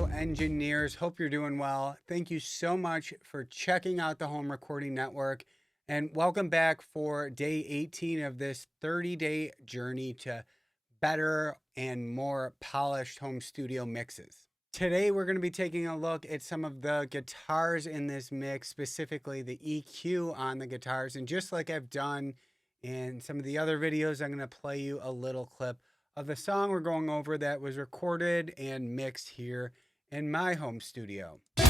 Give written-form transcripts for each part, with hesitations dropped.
audio engineers. Hope you're doing well. Thank you so much for checking out the Home Recording Network, and welcome back for day 18 of this 30-day journey to better and more polished home studio mixes. Today we're going to be taking a look at some of the guitars in this mix, specifically the EQ on the guitars. And just like I've done in some of the other videos, I'm going to play you a little clip of the song we're going over that was recorded and mixed here in my home studio. These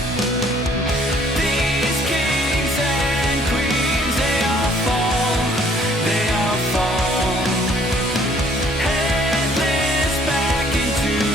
kings and queens, they all fall, headless back into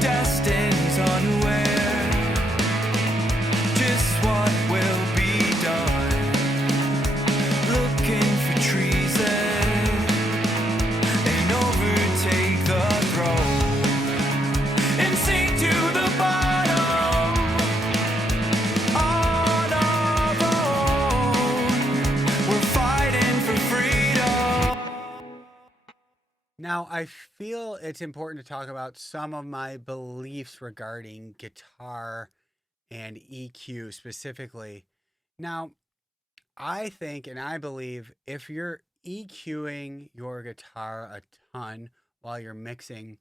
destin's unaware just what will be done, looking for treason and overtake the throne and sink to the bottom on our own. We're fighting for freedom. Now, I feel it's important to talk about some of my beliefs regarding guitar and EQ specifically. Now, I think and I believe if you're EQing your guitar a ton while you're mixing,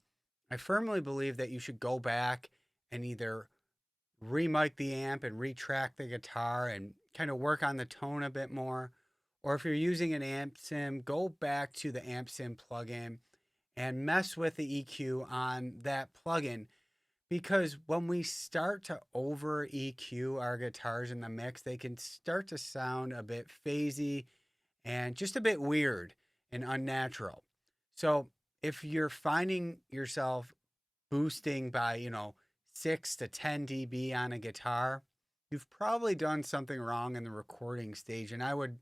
I firmly believe that you should go back and either re-mic the amp and retrack the guitar and kind of work on the tone a bit more. Or if you're using an amp sim, go back to the amp sim plugin and mess with the EQ on that plugin. Because when we start to over EQ our guitars in the mix, they can start to sound a bit phasey and just a bit weird and unnatural. So if you're finding yourself boosting by, 6 to 10 dB on a guitar, you've probably done something wrong in the recording stage. And I would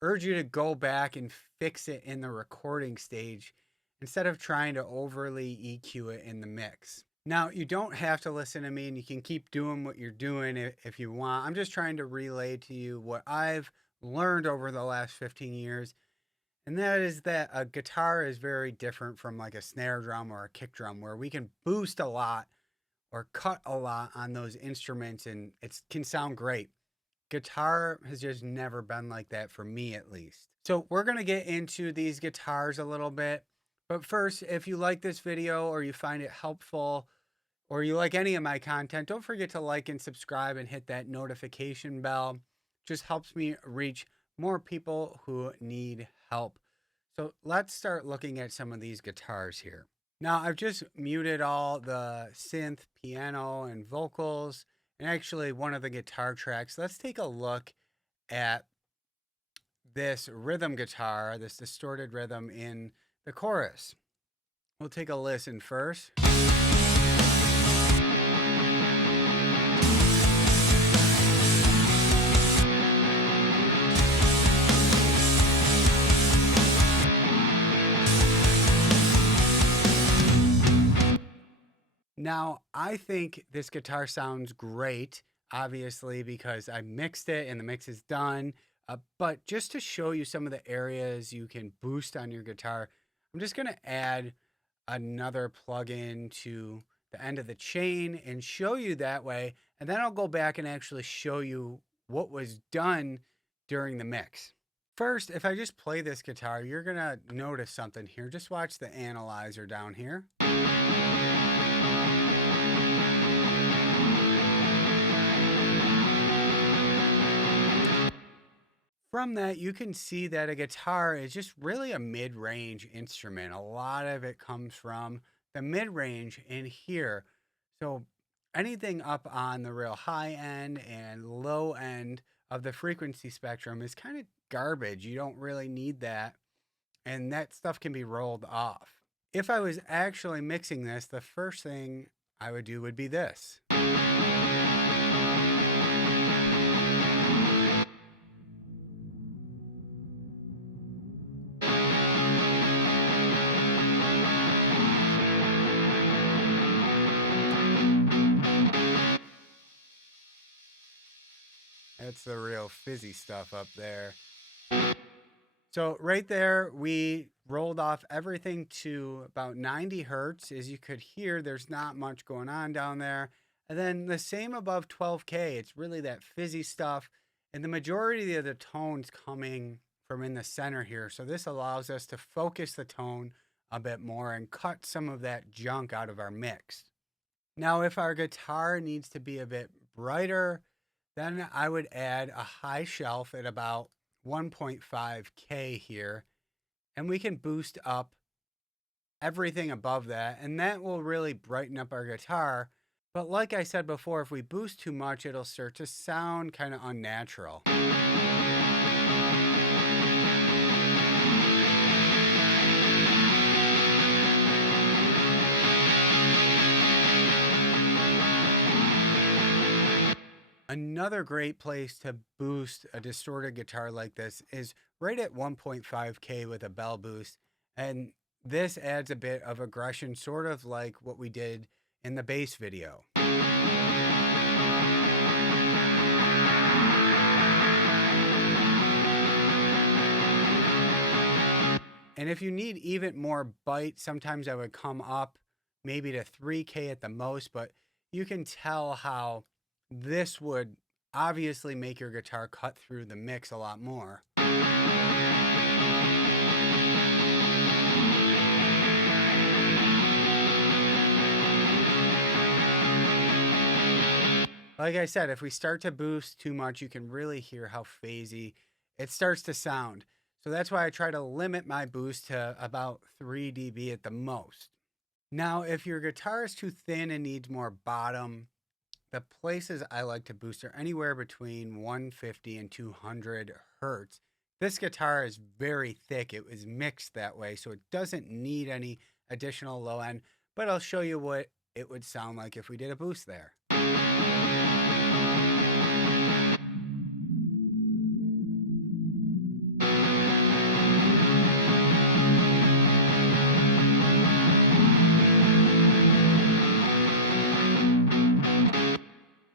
urge you to go back and fix it in the recording stage instead of trying to overly EQ it in the mix. Now, you don't have to listen to me, and you can keep doing what you're doing if you want. I'm just trying to relay to you what I've learned over the last 15 years, and that is that a guitar is very different from like a snare drum or a kick drum, where we can boost a lot or cut a lot on those instruments, and it can sound great. Guitar has just never been like that for me, at least. So we're going to get into these guitars a little bit. But first, if you like this video or you find it helpful or you like any of my content, don't forget to like and subscribe and hit that notification bell. Just helps me reach more people who need help. So let's start looking at some of these guitars here. Now, I've just muted all the synth, piano, and vocals, and actually one of the guitar tracks. Let's take a look at this rhythm guitar, this distorted rhythm in the chorus. We'll take a listen first. Now, I think this guitar sounds great, obviously, because I mixed it and the mix is done. But just to show you some of the areas you can boost on your guitar, I'm just going to add another plugin to the end of the chain and show you that way. And then I'll go back and actually show you what was done during the mix. First, if I just play this guitar, you're going to notice something here. Just watch the analyzer down here. From that, you can see that a guitar is just really a mid-range instrument. A lot of it comes from the mid-range in here. So anything up on the real high end and low end of the frequency spectrum is kind of garbage. You don't really need that. And that stuff can be rolled off. If I was actually mixing this, the first thing I would do would be this. That's the real fizzy stuff up there. So right there, we rolled off everything to about 90 hertz. As you could hear, there's not much going on down there. And then the same above 12K, it's really that fizzy stuff. And the majority of the tones coming from in the center here. So this allows us to focus the tone a bit more and cut some of that junk out of our mix. Now, if our guitar needs to be a bit brighter, then I would add a high shelf at about 1.5K here, and we can boost up everything above that, and that will really brighten up our guitar. But like I said before, if we boost too much, it'll start to sound kind of unnatural. Another great place to boost a distorted guitar like this is right at 1.5K with a bell boost. And this adds a bit of aggression, sort of like what we did in the bass video. And if you need even more bite, sometimes I would come up maybe to 3K at the most, but you can tell how this would obviously make your guitar cut through the mix a lot more. Like I said, if we start to boost too much, you can really hear how phasey it starts to sound. So that's why I try to limit my boost to about 3 dB at the most. Now, if your guitar is too thin and needs more bottom, the places I like to boost are anywhere between 150 and 200 hertz. This guitar is very thick. It was mixed that way, so it doesn't need any additional low end, but I'll show you what it would sound like if we did a boost there.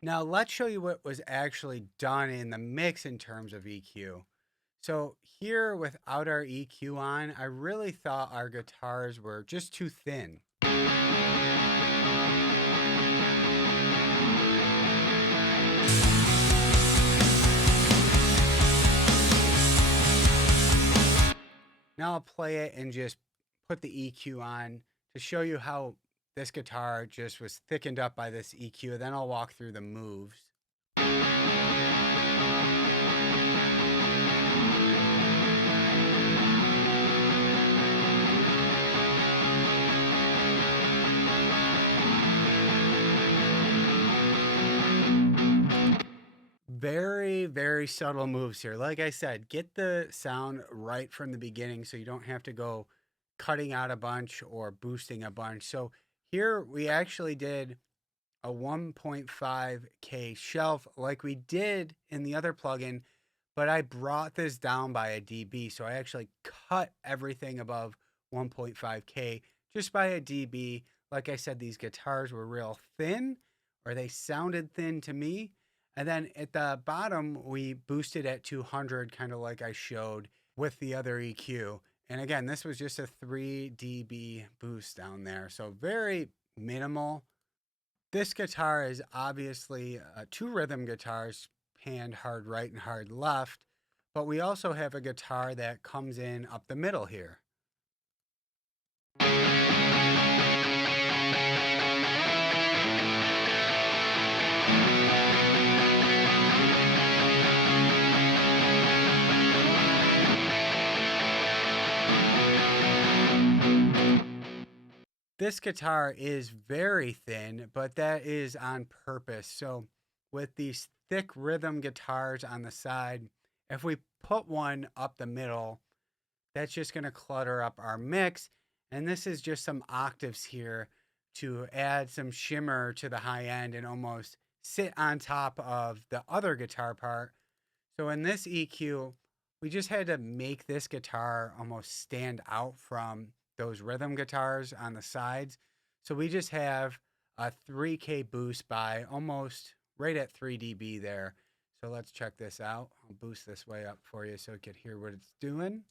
Now let's show you what was actually done in the mix in terms of EQ. So here without our EQ on, I really thought our guitars were just too thin. Now I'll play it and just put the EQ on to show you how this guitar just was thickened up by this EQ. Then I'll walk through the moves. Very, very subtle moves here. Like I said, get the sound right from the beginning so you don't have to go cutting out a bunch or boosting a bunch. So here we actually did a 1.5K shelf like we did in the other plugin, but I brought this down by a dB. So I actually cut everything above 1.5K just by a dB. Like I said, these guitars were real thin, or they sounded thin to me. And then at the bottom, we boosted at 200, kind of like I showed with the other EQ. And again, this was just a 3 dB boost down there. So very minimal. This guitar is obviously two rhythm guitars, panned hard right and hard left. But we also have a guitar that comes in up the middle here. This guitar is very thin, but that is on purpose. So with these thick rhythm guitars on the side, if we put one up the middle, that's just going to clutter up our mix. And this is just some octaves here to add some shimmer to the high end and almost sit on top of the other guitar part. So in this EQ, we just had to make this guitar almost stand out from those rhythm guitars on the sides. So we just have a 3K boost by almost right at 3 dB there. So let's check this out. I'll boost this way up for you so you can hear what it's doing.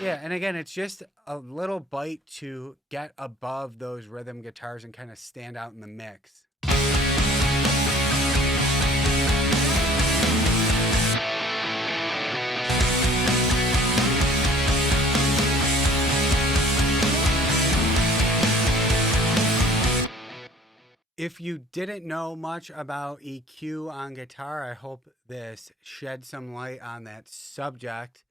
Yeah, and again, it's just a little bite to get above those rhythm guitars and kind of stand out in the mix. If you didn't know much about EQ on guitar, I hope this shed some light on that subject.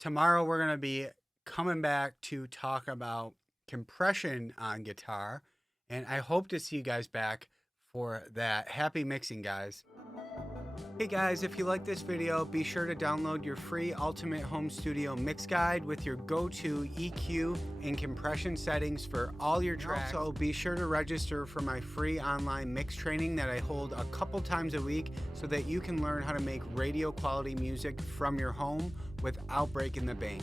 Tomorrow, we're going to be coming back to talk about compression on guitar, and I hope to see you guys back for that. Happy mixing, guys. Hey guys, if you like this video, be sure to download your free Ultimate Home Studio Mix Guide with your go-to EQ and compression settings for all your tracks. Also, be sure to register for my free online mix training that I hold a couple times a week so that you can learn how to make radio quality music from your home without breaking the bank.